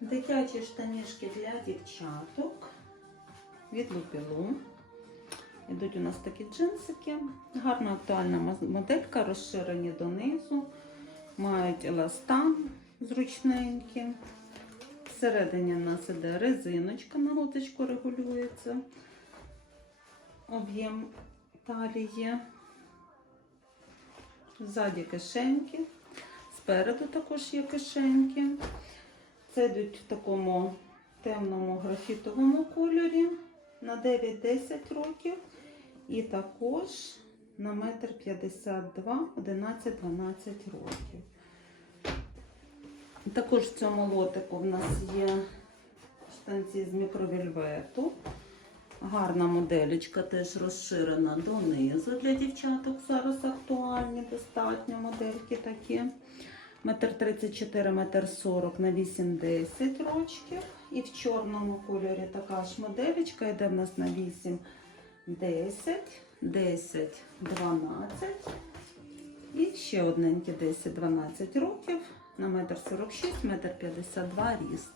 Дитячі штанішки для дівчаток від Лупілу. Ідуть у нас такі джинсики. Гарна актуальна моделька, розширені донизу. Мають еластан зручненькі. Всередині в нас іде резиночка на гуточку регулюється. Об'єм талії. Ззаді кишеньки. Спереду також є кишеньки. Це йдуть в такому темному графітовому кольорі на 9-10 років. І також на 1,52 11-12 років. Також в цьому лотику в нас є штанці з мікровельвету. Гарна моделечка, теж розширена донизу для дівчаток. Зараз актуальні, достатньо модельки такі. Метр 34, метр 40 на 8-10 рочків. І в чорному кольорі така ж моделечка йде в нас на 8, 10, 10, 12. І ще одненькі 10-12 років на метр 46, метр 52 ріст.